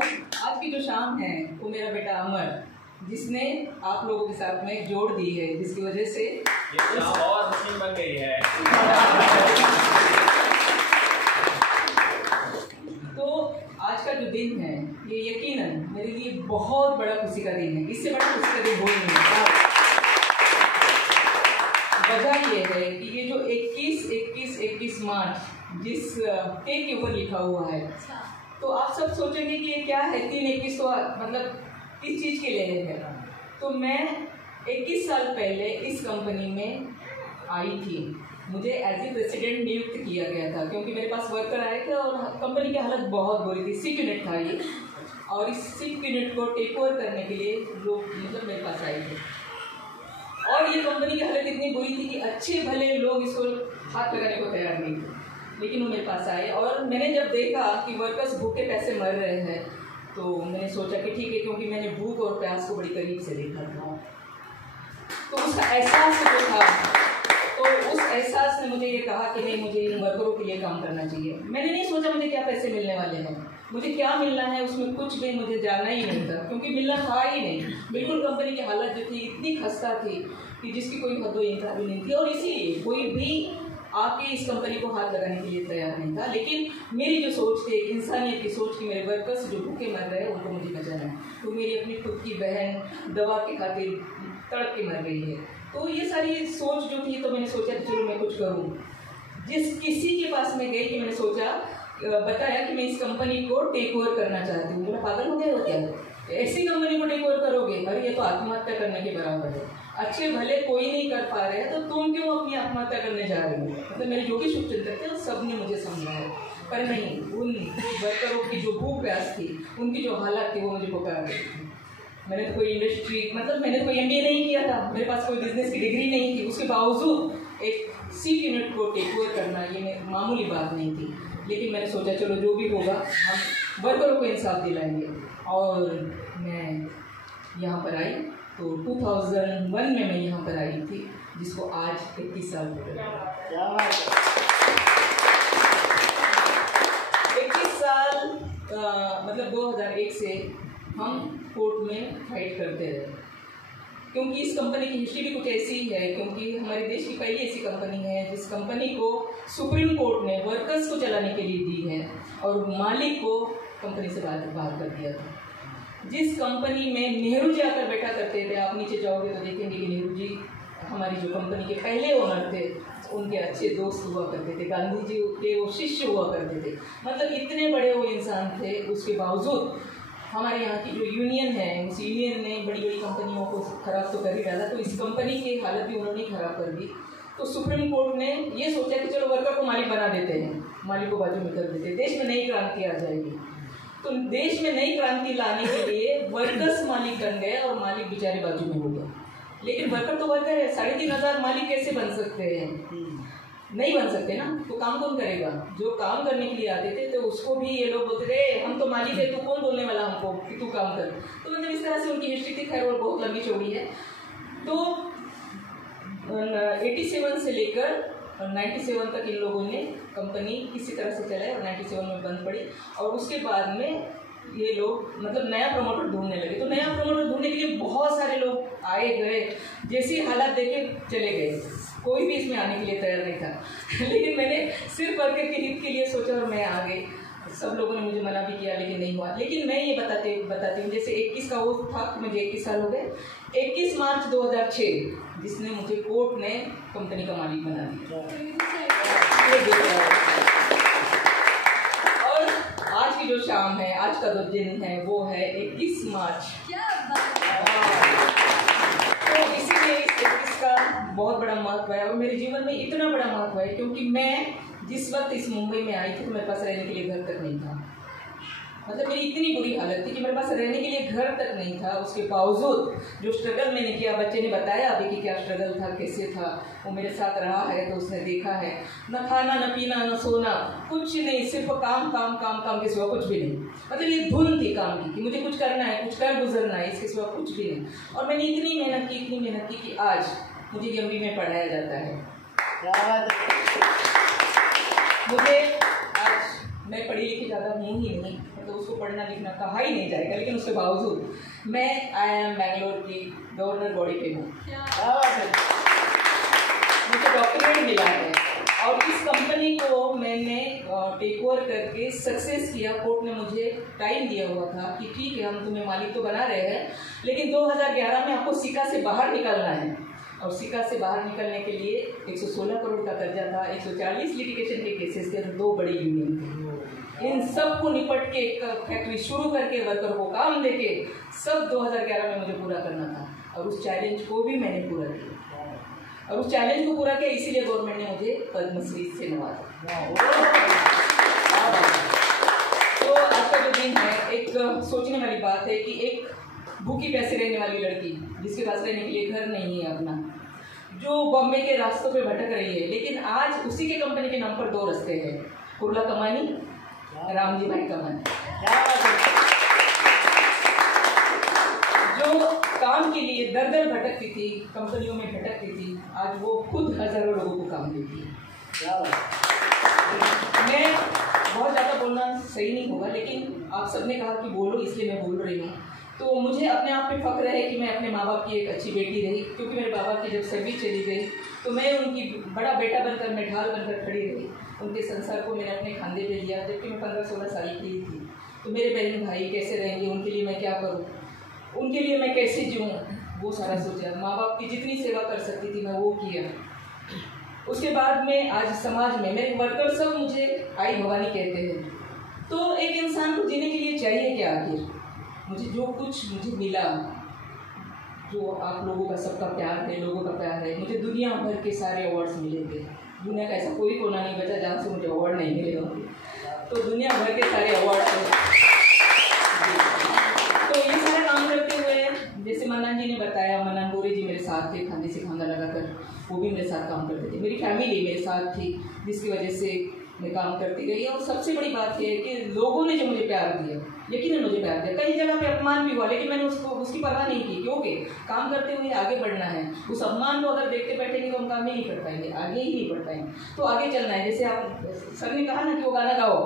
आज की जो शाम है वो मेरा बेटा अमर, जिसने आप लोगों के साथ में जोड़ दी है, जिसकी वजह से ये शाम और हसीन बन गई है। तो आज का जो दिन है ये यकीनन मेरे लिए बहुत बड़ा खुशी का दिन है। इससे बड़ा खुशी का दिन हो नहीं सकता। वजह ये है कि ये जो 21 मार्च जिस केक के ऊपर लिखा हुआ है, तो आप सब सोचेंगे कि ये क्या है, 3-21 तो मतलब किस चीज़ के लिए है। तो मैं 21 साल पहले इस कंपनी में आई थी। मुझे एज ए प्रेसिडेंट नियुक्त किया गया था क्योंकि मेरे पास वर्कर आए थे और कंपनी की हालत बहुत बुरी थी। सिक यूनिट था ये, और इस सिक यूनिट को टेक ओवर करने के लिए लोग मतलब मेरे पास आए थे। और ये कंपनी की हालत इतनी बुरी थी कि अच्छे भले लोग इसको हाथ लगाने को तैयार नहीं थे, लेकिन वो मेरे पास आए। और मैंने जब देखा कि वर्कर्स भूखे पैसे मर रहे हैं, तो मैंने सोचा कि ठीक है, क्योंकि मैंने भूख और प्यास को बड़ी करीब से देखा था। तो उसका एहसास जो था, तो उस एहसास ने मुझे ये कहा कि नहीं, मुझे इन वर्करों के लिए काम करना चाहिए। मैंने नहीं सोचा मुझे क्या पैसे मिलने वाले हैं, मुझे क्या मिलना है उसमें कुछ भी मुझे जानना ही नहीं था, क्योंकि मिलना था ही नहीं। बिल्कुल कंपनी की हालत जो थी इतनी खस्ता थी कि जिसकी कोई हद भी नहीं थी, और इसीलिए कोई भी आके इस कंपनी को हाथ लगाने के लिए तैयार नहीं था। लेकिन मेरी जो सोच थी, इंसानियत की सोच कि मेरे वर्कर्स जो भूखे मर रहे हैं उनको मुझे बचाना है। तो मेरी अपनी खुद की बहन दवा के खातिर तड़प के मर गई है। तो ये सारी सोच जो थी, तो मैंने सोचा कि चलो मैं कुछ करूँ। जिस किसी के पास मैं गई कि मैंने सोचा, बताया कि मैं इस कंपनी को टेक ओवर करना चाहती हूँ। मेरा पागल हो गया हो क्या, ऐसी कंपनी को टेक ओवर करोगे? अरे ये तो आत्महत्या करने के बराबर है। अच्छे भले कोई नहीं कर पा रहे हैं, तो तुम क्यों अपनी आत्महत्या करने जा रहे हो? मतलब मेरे जो भी शुभचिंतक थे सब ने मुझे समझाया, पर नहीं, उन वर्करों की जो भूख प्यास थी, उनकी जो हालत थी, वो मुझे पुकार रही थी। मैंने तो कोई इंडस्ट्री, मतलब मैंने तो कोई MBA नहीं किया था, मेरे पास कोई बिजनेस की डिग्री नहीं थी। उसके बावजूद एक सिक यूनिट को टेक ओवर करना ये मामूली बात नहीं थी। लेकिन मैंने सोचा चलो जो भी होगा हम वर्करों को इंसाफ दिलाएंगे। और मैं यहाँ पर आई, तो 2001 में मैं यहाँ पर आई थी, जिसको आज 21 साल हो गए। 21 साल मतलब 2001 से हम कोर्ट में फाइट करते रहे, क्योंकि इस कंपनी की हिस्ट्री भी कुछ ऐसी ही है। क्योंकि हमारे देश की पहली ऐसी कंपनी है जिस कंपनी को सुप्रीम कोर्ट ने वर्कर्स को चलाने के लिए दी है और मालिक को कंपनी से बाहर कर दिया था। जिस कंपनी में नेहरू जी आकर बैठा करते थे, आप नीचे जाओगे तो देखेंगे कि नेहरू जी हमारी जो कंपनी के पहले ओनर थे, उनके अच्छे दोस्त हुआ करते थे, गांधी जी के वो शिष्य हुआ करते थे। मतलब इतने बड़े वो इंसान थे। उसके बावजूद हमारे यहाँ की जो यूनियन है, उस यूनियन ने बड़ी बड़ी कंपनियों को खराब तो कर ही डाला, तो इस कंपनी की हालत भी उन्होंने खराब कर दी। तो सुप्रीम कोर्ट ने ये सोचा कि चलो वर्कर को मालिक बना देते हैं, मालिक को बाजू में कर देते हैं, देश में नई क्रांति आ जाएगी। तो देश में नई क्रांति लाने के लिए वर्कर्स मालिक बन गए और मालिक बेचारे बाजू में हो गए। लेकिन वर्कर तो वर्कर है, 3500 मालिक कैसे बन सकते हैं? नहीं बन सकते ना। तो काम कौन करेगा? जो काम करने के लिए आते थे, तो उसको भी ये लोग बोलते थे हम तो मालिक है, तो कौन बोलने वाला हमको कि तू काम कर। तो मतलब इस तरह से उनकी हिस्ट्री थी। खैर वो बहुत लंबी चौड़ी है। तो 87 से लेकर 97 तक इन लोगों ने कंपनी किसी तरह से चलाई और 97 में बंद पड़ी। और उसके बाद में ये लोग मतलब नया प्रमोटर ढूंढने लगे। तो नया प्रमोटर ढूंढने के लिए बहुत सारे लोग आए गए, जैसी हालात देखे चले गए, कोई भी इसमें आने के लिए तैयार नहीं था। लेकिन मैंने सिर्फ वर्कर के हित के लिए सोचा और मैं आ गई। सब लोगों ने मुझे मना भी किया, लेकिन नहीं हुआ। लेकिन मैं ये बताती हूँ, जैसे 21 का वो था कि मुझे 21 साल हो गए। 21 मार्च 2006 जिसने मुझे कोर्ट ने कंपनी का मालिक बना दिया। और आज की जो शाम है, आज का जो दिन है, वो है 21 मार्च। तो इसीलिए इस 21 का बहुत बड़ा महत्व है और मेरे जीवन में इतना बड़ा महत्व है, क्योंकि मैं जिस वक्त इस मुंबई में आई थी तो मेरे पास रहने के लिए घर तक नहीं था। मतलब मेरी इतनी बुरी हालत थी कि मेरे पास रहने के लिए घर तक नहीं था। उसके बावजूद जो स्ट्रगल मैंने किया, बच्चे ने बताया अभी कि क्या स्ट्रगल था, कैसे था, वो मेरे साथ रहा है तो उसने देखा है। न खाना, न पीना, न सोना, कुछ नहीं, सिर्फ काम काम काम काम के सिवा कुछ भी नहीं। मतलब ये धुन थी काम की कि मुझे कुछ करना है, कुछ कर गुजरना है, इसके सिवा कुछ भी नहीं। और मैंने इतनी मेहनत की कि आज मुझे MBA में पढ़ाया जाता है। मुझे आज मैं पढ़ी लिखी ज़्यादा हूँ ही नहीं, मतलब उसको पढ़ना लिखना कहा ही नहीं जाएगा, लेकिन उसके बावजूद मैं IIM बैंगलोर की गवर्नर बॉडी पे हूँ। मुझे डॉक्यूमेंट मिला है और इस कंपनी को मैंने टेक ओवर करके सक्सेस किया। कोर्ट ने मुझे टाइम दिया हुआ था कि ठीक है, हम तुम्हें मालिक तो बना रहे हैं, लेकिन 2011 में आपको सिक्का से बाहर निकलना है। और सिक्का से बाहर निकलने के लिए 116 करोड़ का कर्जा था, 140 लिटिगेशन के केसेस थे, 2 बड़ी यूनियन थे। इन सब को निपट के एक फैक्ट्री शुरू करके वर्कर को काम देके सब 2011 में मुझे पूरा करना था और उस चैलेंज को भी मैंने पूरा किया। और उस चैलेंज को पूरा किया, इसीलिए गवर्नमेंट ने मुझे पद्मश्री से नवाजा। तो आज का जो दिन है, एक सोचने वाली बात है कि एक भूखी पैसे रहने वाली लड़की जिसके पास रहने के लिए घर नहीं है अपना, जो बॉम्बे के रास्तों पे भटक रही है, लेकिन आज उसी के कंपनी के नाम पर 2 रास्ते हैं, कुर्ला कमानी, रामजी भाई कमानी। जो काम के लिए दर दर भटकती थी, कंपनियों में भटकती थी, आज वो खुद हजारों लोगों को काम देती है। मैं बहुत ज़्यादा बोलना सही नहीं होगा, लेकिन आप सबने कहा कि बोलो, इसलिए मैं बोल रही हूँ। तो मुझे अपने आप पे फख्र है कि मैं अपने माँ बाप की एक अच्छी बेटी रही, क्योंकि मेरे बाबा की जब सर्विस चली गई तो मैं उनकी बड़ा बेटा बनकर, मैं ढाल बनकर खड़ी रही। उनके संसार को मैंने अपने खांधे पे लिया, जबकि मैं 15-16 साल की थी। तो मेरे बहन भाई कैसे रहेंगे, उनके लिए मैं क्या करूँ, उनके लिए मैं कैसे जीऊँ, वो सारा सोचा। माँ बाप की जितनी सेवा कर सकती थी मैं वो किया। उसके बाद में आज समाज में मेरे वर्कर सब मुझे आई भवानी कहते हैं। तो एक इंसान को जीने के लिए चाहिए क्या आखिर? मुझे जो कुछ मुझे मिला, जो आप लोगों का सबका प्यार है, लोगों का प्यार है, मुझे दुनिया भर के सारे अवार्ड्स मिले थे। दुनिया का ऐसा कोई कोना नहीं बचा जहाँ से मुझे अवार्ड नहीं मिले होंगे। तो दुनिया भर के सारे अवार्ड हैं। तो ये सारा काम करते हुए, जैसे मन्नान जी ने बताया, मन्नान गोरे जी मेरे साथ थे, खांधे से खांधा लगाकर वो भी मेरे साथ काम करते थे। मेरी फैमिली मेरे साथ थी, जिसकी वजह से मैं काम करती गई। और सबसे बड़ी बात यह है कि लोगों ने जो मुझे प्यार दिया, यकीनन मुझे प्यार दिया। कई जगह पे अपमान भी हुआ, लेकिन मैंने उसकी परवाह नहीं की, क्योंकि काम करते हुए आगे बढ़ना है। उस अपमान को अगर देखते बैठेंगे तो हम काम नहीं कर पाएंगे, आगे ही नहीं बढ़ पाएंगे। तो आगे चलना है। जैसे आप सर ने कहा ना कि वो गाना गाओ,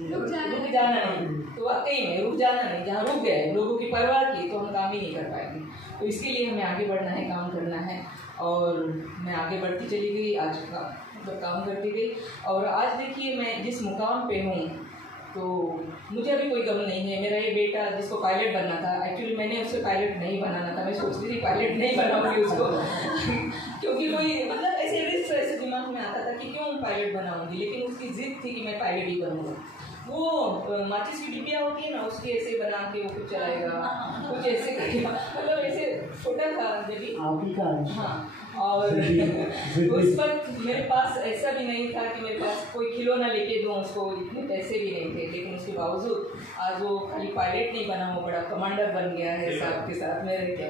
रुक जाना नहीं, तो वाकई में रुक जाना नहीं। जहाँ रुक गए, लोगों की परवाह की, तो हम काम ही नहीं कर पाएंगे। तो इसके लिए हमें आगे बढ़ना है, काम करना है। और मैं आगे बढ़ती चली गई, आज का मतलब काम करती गई। और आज देखिए मैं जिस मुकाम पे हूँ, तो मुझे अभी कोई गम नहीं है। मेरा ये बेटा जिसको पायलट बनना था, एक्चुअली मैंने उससे पायलट नहीं बनाना था, मैं सोचती थी पायलट नहीं बनाऊंगी उसको क्योंकि कोई मतलब ऐसे दिमाग में आता था कि क्यों पायलट बनाऊंगी, लेकिन उसकी जिद थी कि मैं पायलट ही बनूंगा। वो माचिस की डिब्बियाँ होती है ना, उसके ऐसे बना के वो कुछ चलाएगा, कुछ ऐसे करेगा, मतलब ऐसे छोटा था जब। हाँ, और उस वक्त मेरे पास ऐसा भी नहीं था कि मेरे पास कोई खिलौना लेके दूँ उसको, इतने पैसे भी नहीं थे। लेकिन उसके बावजूद आज वो खाली पायलट नहीं बना, वो बड़ा कमांडर बन गया है साहब के साथ में रह के।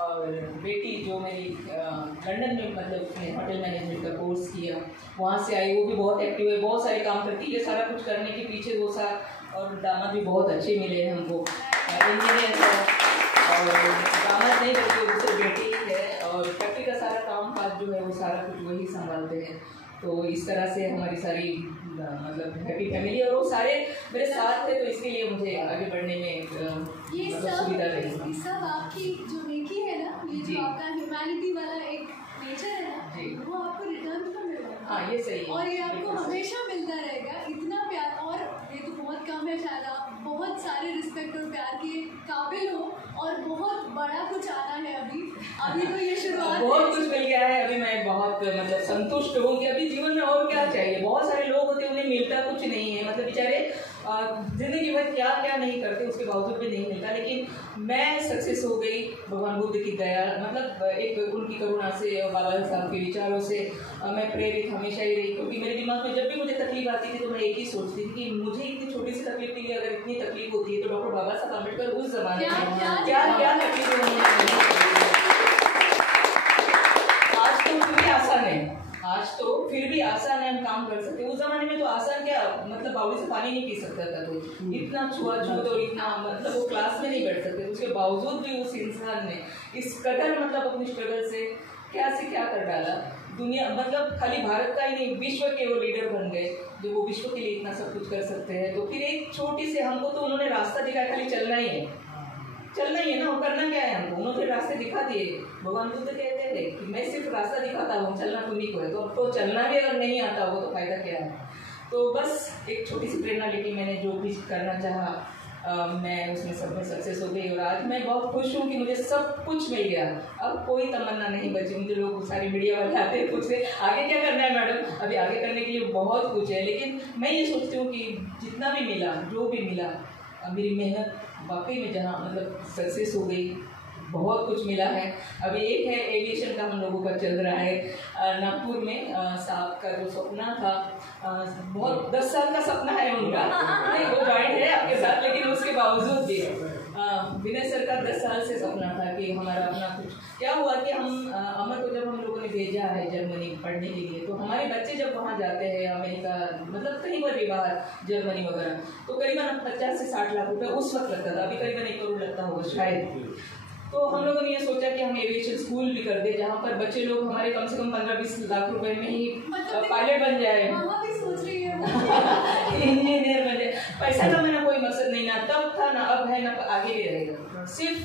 और बेटी जो मेरी लंदन में मतलब उसने होटल मैनेजमेंट का कोर्स किया, वहाँ से आई, वो भी बहुत एक्टिव है, बहुत सारे काम करती है। ये सारा कुछ करने के पीछे वो साथ, और दामाद भी बहुत अच्छे मिले हैं हमको, इंजीनियर है। और दामाद नहीं करती, दूसरी बेटी है, और फैक्ट्री का सारा काम काज जो है वो सारा कुछ वही संभालते हैं। तो इस तरह से हमारी सारी मतलब हैप्पी फैमिली, और वो सारे मेरे साथ थे, तो इसके लिए मुझे आगे बढ़ने में मतलब सुविधा रही। सब आपकी जो नेकी है ना, ये जो आपका ह्यूमैनिटी वाला एक नेचर है ना, वो आपको रिटर्न में मिल रहा है। हाँ, ये सही है, और ये आपको हमेशा मिलता रहेगा। इतना प्यार, और ये तो बहुत कम है शायद आप बहुत सारे रिस्पेक्ट और प्यार के काबिल हो, और बहुत बड़ा कुछ आना है अभी तो ये शुरुआत बहुत कुछ मिल गया है। अभी मैं बहुत मतलब संतुष्ट हूँ कि अभी जीवन में और क्या चाहिए। बहुत सारे लोग होते हैं, उन्हें मिलता कुछ नहीं है, मतलब बेचारे जिंदगी भर क्या क्या नहीं करते, उसके बावजूद भी नहीं मिलता। लेकिन मैं सक्सेस हो गई भगवान बुद्ध की दया, मतलब एक उनकी करुणा से और बाबा साहब के विचारों से मैं प्रेरित हमेशा ही रही। क्योंकि मेरे दिमाग में जब भी मुझे तकलीफ आती थी तो मैं एक ही सोचती थी कि मुझे इतनी छोटी सी तकलीफ के लिए अगर इतनी तकलीफ होती है, तो डॉक्टर बाबा साहब अम्बेडकर उस जमाने में क्या क्या तकलीफ आज तो फिर भी आसान है, हम काम कर सकते हैं। उस जमाने में तो आसान क्या, मतलब बाउली से पानी नहीं पी सकता था कोई, इतना छुआछूत और इतना मतलब वो क्लास में नहीं बैठ सकते। उसके बावजूद भी उस इंसान ने इस कदर मतलब अपनी स्ट्रगल से क्या कर डाला। दुनिया मतलब खाली भारत का ही नहीं, विश्व के वो लीडर बन गए, जो वो विश्व के लिए इतना सब कुछ कर सकते हैं। तो फिर एक छोटी से हमको तो उन्होंने रास्ता दिखाया, खाली चलना ही है, चलना ही है ना, वो करना क्या है हमको, उन्होंने रास्ते दिखा दिए। भगवान बुद्ध कहते थे कि मैं सिर्फ रास्ता दिखाता हूँ, चलना तुम्हीं को है। तो अब तो चलना भी अगर नहीं आता हो तो फायदा क्या है। तो बस एक छोटी सी प्रेरणा लेके मैंने जो भी करना चाहा मैं उसमें सब में सक्सेस हो गई। और आज मैं बहुत खुश हूँ कि मुझे सब कुछ मिल गया, अब कोई तमन्ना नहीं बची। मुझे लोग सारी मीडिया वाले आते हैं पूछते आगे क्या करना है मैडम, अभी आगे करने के लिए बहुत कुछ है, लेकिन मैं ये सोचती हूँ कि जितना भी मिला, जो भी मिला, मेरी मेहनत वाकई में जहाँ मतलब सक्सेस हो गई, बहुत कुछ मिला है। अभी एक है एविएशन का हम लोगों का चल रहा है नागपुर में, साहब का जो सपना था, बहुत 10 साल का सपना है उनका, नहीं वो ज्वाइंट है आपके साथ, लेकिन उसके बावजूद भी विनय सर का 10 साल से सपना था कि हमारा अपना कुछ। क्या हुआ कि हम अमर को जब हम लोगों ने भेजा है जर्मनी पढ़ने के लिए, तो हमारे बच्चे जब वहाँ जाते हैं अमेरिका, मतलब कहीं पर भी बाहर, जर्मनी वगैरह, तो करीबन 50 से 60 लाख रुपए उस वक्त लगता था, अभी करीबन 1 करोड़ लगता होगा शायद। तो हम लोगों ने ये सोचा कि हम एविएशन स्कूल भी कर दे, जहाँ पर बच्चे लोग हमारे कम से कम 15-20 लाख रुपए में ही पायलट बन जाए, इंजीनियर बन जाए। पैसा का मेरा कोई मकसद नहीं, ना तब था, ना अब है, ना आगे भी रहेगा। सिर्फ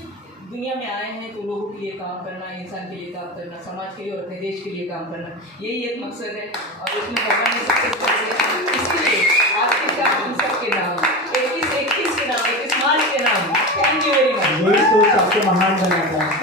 दुनिया में आए हैं तो लोगों के लिए काम करना, इंसान के लिए काम करना, समाज के लिए और अपने देश के लिए काम करना, यही एक मकसद है। और इसमें भगवान ने सक्सेस कर दिया। इसलिए आज के काम हम सबके नाम 21 के नाम, 21 मार्च के नाम। Thank you very much. यही सोच आपको महान बनाता है।